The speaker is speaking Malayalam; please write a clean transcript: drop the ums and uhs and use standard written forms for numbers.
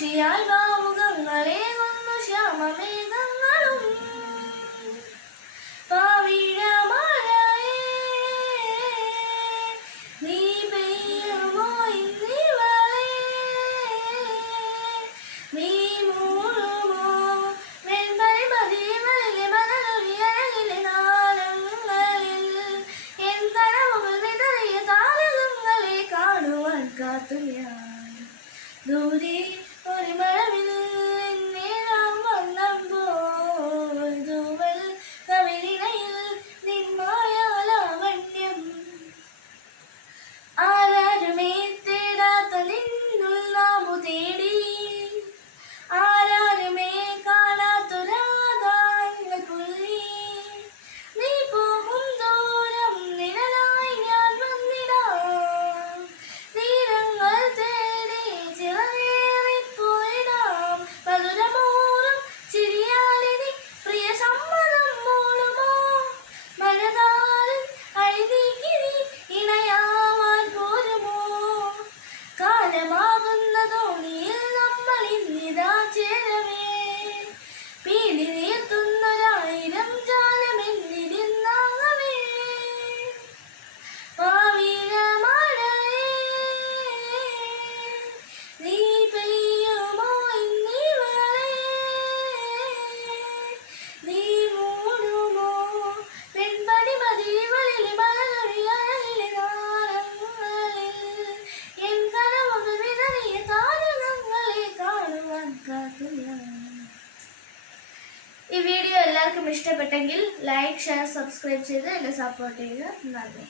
സാക്ഷിയായി ഭാവുകങ്ങളെ കൊന്നു ശ്യാമമേഘങ്ങളും പാവിഴമഴയേ നീ പെയ്യുമോ ഇന്നിവളെ നീ മൂടുമോ വെൺപരി മതികളിലെ മലരൊലിയഴകിലെ നാളങ്ങളിൽ എൻ കനവുകൾ വിതറിയ താരകങ്ങളെ കാണുവാൻ കാത്തു ഞാൻ ദൂരെ ഒരു മഴവിൽ നേരം വന്നപ്പോൾ തൂവൽ കവിളിണയിൽ നിന്മായാലാവണ്യം ആരാരുമേ തേടാത്ത നിന്നുള്ളാമു തേടി ആരാരുമേ കാണാത്തൊരാകാങ്ങൾ പുള്ളി നീ പോകും ദൂരം നിഴലായി ഞാൻ വന്നിടാം തീരങ്ങൾ തേടി ചിറകേറിപ്പോയിടാം മധുരമൂറും ചിരിയാലിനി പ്രിയ സമ്മതം മൂളുമോ മനതാരൻ അഴിനീക്കിനി ഇണയാവാൻ പോരുമോ കാലമാകുന്ന തോണിയിൽ നമ്മൾ ഇന്നിതാ ചേരവേ പീലി നീർത്തുന്നൊരായിരം ജാലമെന്നിരുന്നാകവേ പാവിഴമഴയേ നീ പെയ്യുമോ ഇന്നിവളെ നീ മൂടുമോ പെൺപടി മതികളിലെ മലരൊലിയഴകിലെ നാളങ്ങളിൽ എൻ കനവുകൾ വിതറിയ താരകങ്ങളെ കാണുവാൻ കാത്തു ഞാൻ. ഈ വീഡിയോ എല്ലാവർക്കും ഇഷ്ടപ്പെട്ടെങ്കിൽ ലൈക്ക് ഷെയർ സബ്സ്ക്രൈബ് ചെയ്ത് എന്നെ സപ്പോർട്ട് ചെയ്യുക. നന്ദി.